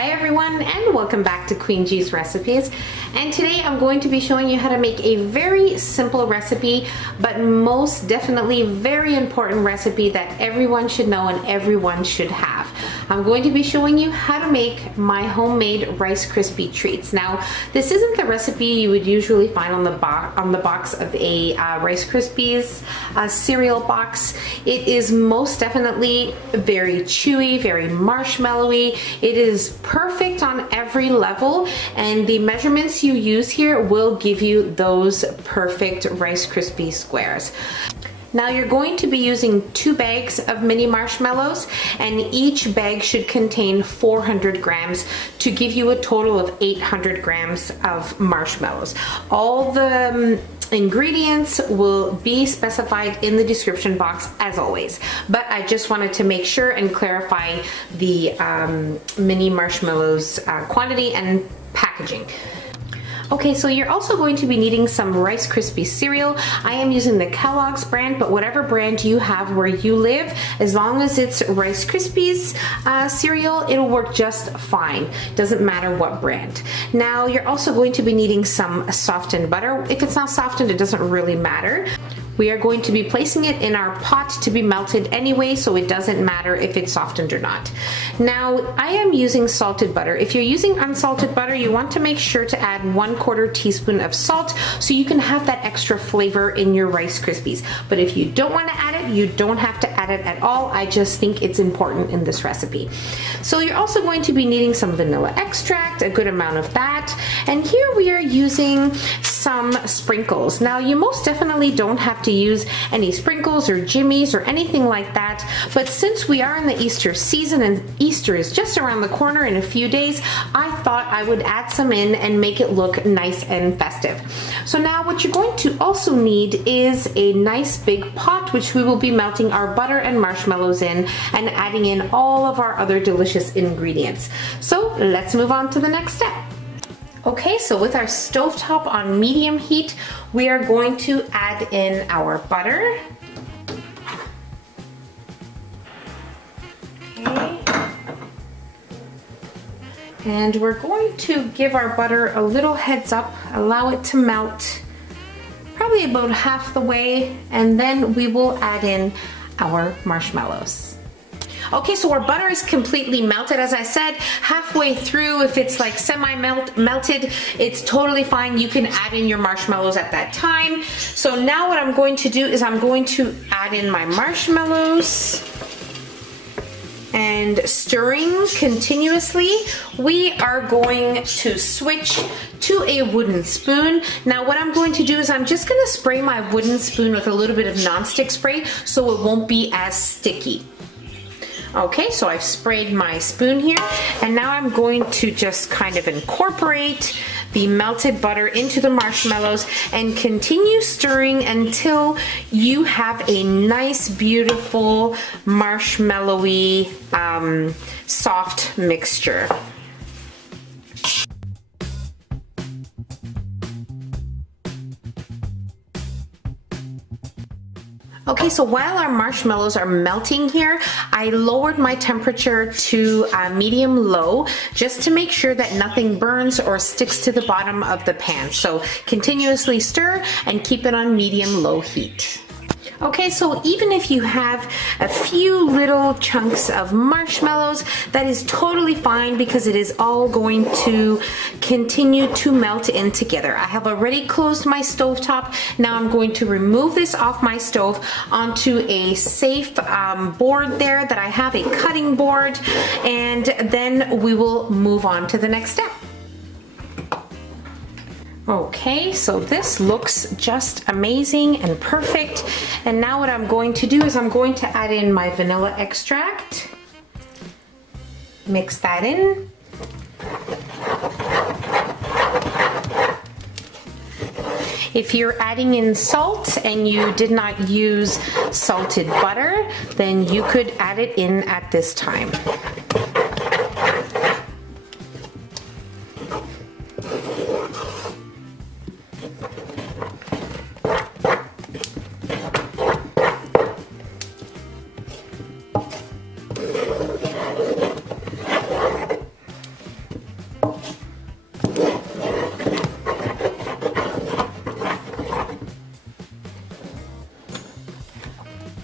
Hi everyone, and welcome back to Queen G's Recipes. And today I'm going to be showing you how to make a very simple recipe, but most definitely very important recipe that everyone should know and everyone should have. I'm going to be showing you how to make my homemade Rice Krispie treats. Now, this isn't the recipe you would usually find on the box of a Rice Krispies cereal box. It is most definitely very chewy, very marshmallowy. It is perfect on every level, and the measurements you use here will give you those perfect Rice Krispies squares. Now you're going to be using 2 bags of mini marshmallows, and each bag should contain 400 grams to give you a total of 800 grams of marshmallows. All the ingredients will be specified in the description box as always, but I just wanted to make sure and clarify the mini marshmallows quantity and packaging. Okay, so you're also going to be needing some Rice Krispies cereal. I am using the Kellogg's brand, but whatever brand you have where you live, as long as it's Rice Krispies cereal, it'll work just fine. Doesn't matter what brand. Now, you're also going to be needing some softened butter. If it's not softened, it doesn't really matter. We are going to be placing it in our pot to be melted anyway, so it doesn't matter if it's softened or not. Now, I am using salted butter. If you're using unsalted butter, you want to make sure to add 1/4 teaspoon of salt so you can have that extra flavor in your Rice Krispies. But if you don't want to add it, you don't have to add it at all. I just think it's important in this recipe. So you're also going to be needing some vanilla extract, a good amount of that. And here we are using some sprinkles. Now, you most definitely don't have to use any sprinkles or jimmies or anything like that, but since we are in the Easter season and Easter is just around the corner in a few days, I thought I would add some in and make it look nice and festive. So now what you're going to also need is a nice big pot, which we will be melting our butter and marshmallows in and adding in all of our other delicious ingredients. So let's move on to the next step. Okay, so with our stovetop on medium heat, we are going to add in our butter. Okay. And we're going to give our butter a little heads up, allow it to melt probably about half the way, and then we will add in our marshmallows. Okay, so our butter is completely melted. As I said, halfway through, if it's like semi-melted, it's totally fine. You can add in your marshmallows at that time. So now what I'm going to do is I'm going to add in my marshmallows and stirring continuously. We are going to switch to a wooden spoon. Now what I'm going to do is I'm just going to spray my wooden spoon with a little bit of nonstick spray so it won't be as sticky. Okay, so I've sprayed my spoon here, and now I'm going to just kind of incorporate the melted butter into the marshmallows and continue stirring until you have a nice, beautiful, marshmallowy, soft mixture. Okay, so while our marshmallows are melting here, I lowered my temperature to medium-low just to make sure that nothing burns or sticks to the bottom of the pan. So continuously stir and keep it on medium-low heat. Okay, so even if you have a few little chunks of marshmallows, that is totally fine because it is all going to continue to melt in together. I have already closed my stovetop. Now I'm going to remove this off my stove onto a safe board there that I have, a cutting board, and then we will move on to the next step. Okay, so this looks just amazing and perfect. And now what I'm going to do is I'm going to add in my vanilla extract. Mix that in. If you're adding in salt and you did not use salted butter, then you could add it in at this time.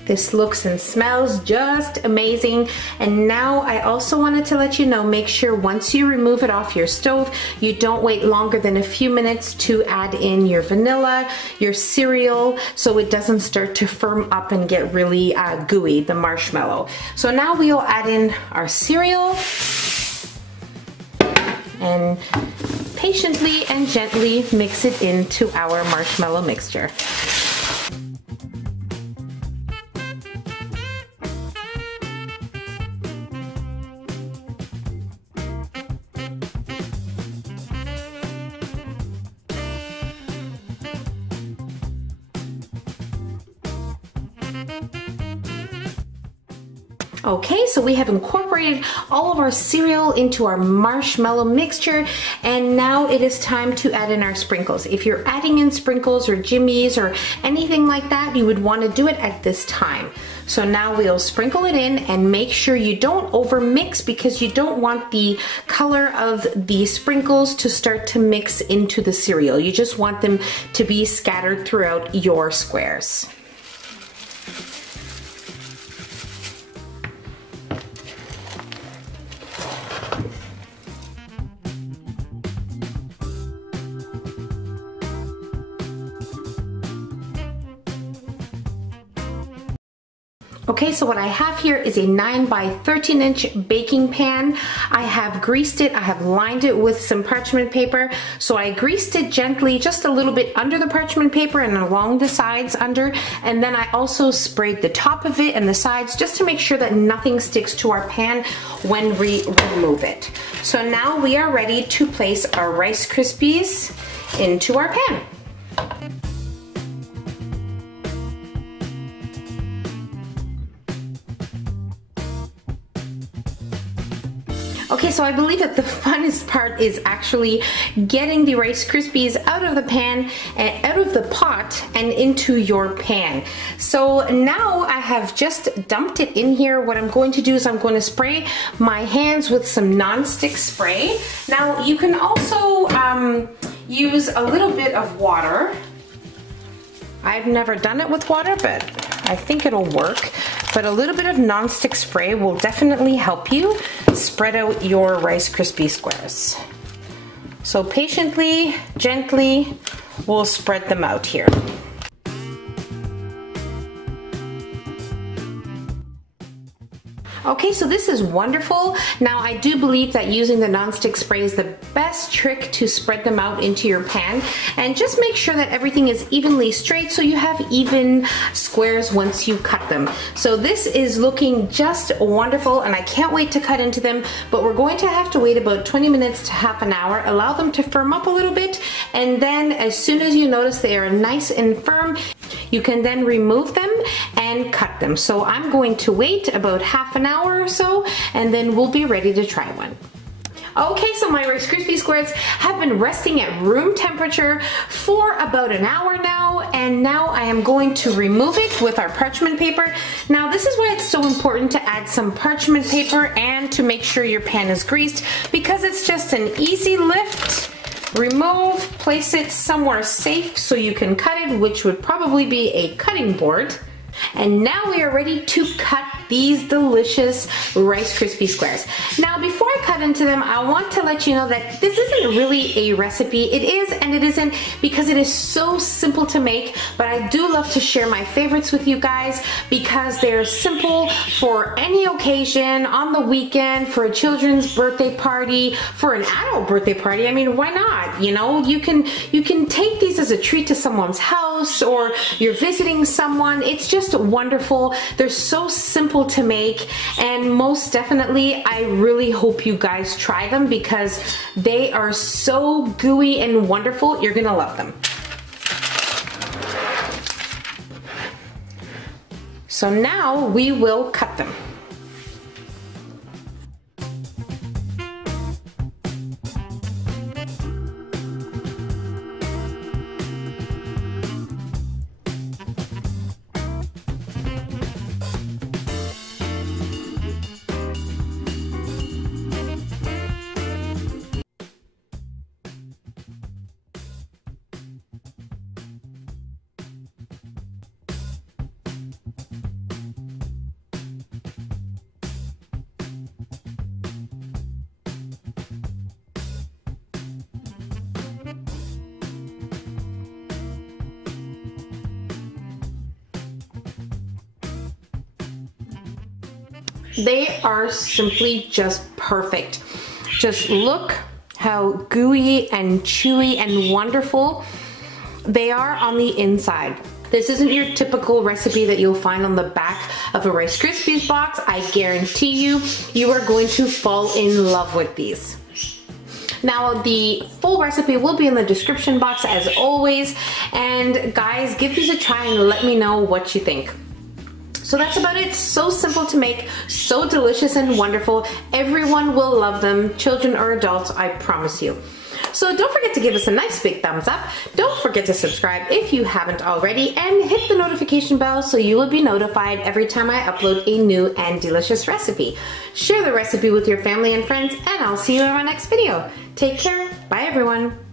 This looks and smells just amazing. And now I also wanted to let you know, make sure once you remove it off your stove, you don't wait longer than a few minutes to add in your vanilla, your cereal, so it doesn't start to firm up and get really gooey, the marshmallow. So now we'll add in our cereal and patiently and gently mix it into our marshmallow mixture. Okay, so we have incorporated all of our cereal into our marshmallow mixture, and now it is time to add in our sprinkles. If you're adding in sprinkles or jimmies or anything like that, you would want to do it at this time. So now we'll sprinkle it in and make sure you don't over mix, because you don't want the color of the sprinkles to start to mix into the cereal. You just want them to be scattered throughout your squares. Okay, so what I have here is a 9 by 13 inch baking pan. I have greased it, I have lined it with some parchment paper. So I greased it gently, just a little bit under the parchment paper and along the sides under. And then I also sprayed the top of it and the sides just to make sure that nothing sticks to our pan when we remove it. So now we are ready to place our Rice Krispies into our pan. Okay, so I believe that the funnest part is actually getting the Rice Krispies out of the pan and out of the pot and into your pan. So now I have just dumped it in here. What I'm going to do is I'm going to spray my hands with some non-stick spray. Now you can also use a little bit of water. I've never done it with water, but I think it'll work. But a little bit of non-stick spray will definitely help you spread out your Rice Krispies Squares. So patiently, gently, we'll spread them out here. Okay, so this is wonderful. Now I do believe that using the non-stick spray is the best trick to spread them out into your pan, and just make sure that everything is evenly straight so you have even squares once you cut them. So this is looking just wonderful and I can't wait to cut into them, but we're going to have to wait about 20 minutes to half an hour, allow them to firm up a little bit, and then as soon as you notice they are nice and firm, you can then remove them and cut them. So I'm going to wait about half an hour or so, and then we'll be ready to try one. Okay, so my Rice Krispies Squares have been resting at room temperature for about an hour now, and now I am going to remove it with our parchment paper. Now this is why it's so important to add some parchment paper and to make sure your pan is greased, because it's just an easy lift. Remove, place it somewhere safe so you can cut it, which would probably be a cutting board. And now we are ready to cut these delicious Rice Krispies Squares. Now before I cut into them, I want to let you know that this isn't really a recipe. It is and it isn't, because it is so simple to make, but I do love to share my favorites with you guys because they're simple for any occasion, on the weekend, for a children's birthday party, for an adult birthday party. I mean, why not? You know, you can take these as a treat to someone's house, or you're visiting someone. It's just wonderful. They're so simple to make, and most definitely I really hope you guys try them because they are so gooey and wonderful. You're gonna love them. So now we will cut them. They are simply just perfect. Just look how gooey and chewy and wonderful they are on the inside. This isn't your typical recipe that you'll find on the back of a Rice Krispies box. I guarantee you, you are going to fall in love with these. Now, the full recipe will be in the description box as always. And guys, give these a try and let me know what you think. So that's about it. So simple to make, so delicious and wonderful. Everyone will love them, children or adults, I promise you. So don't forget to give us a nice big thumbs up. Don't forget to subscribe if you haven't already, and hit the notification bell so you will be notified every time I upload a new and delicious recipe. Share the recipe with your family and friends, and I'll see you in my next video. Take care. Bye everyone.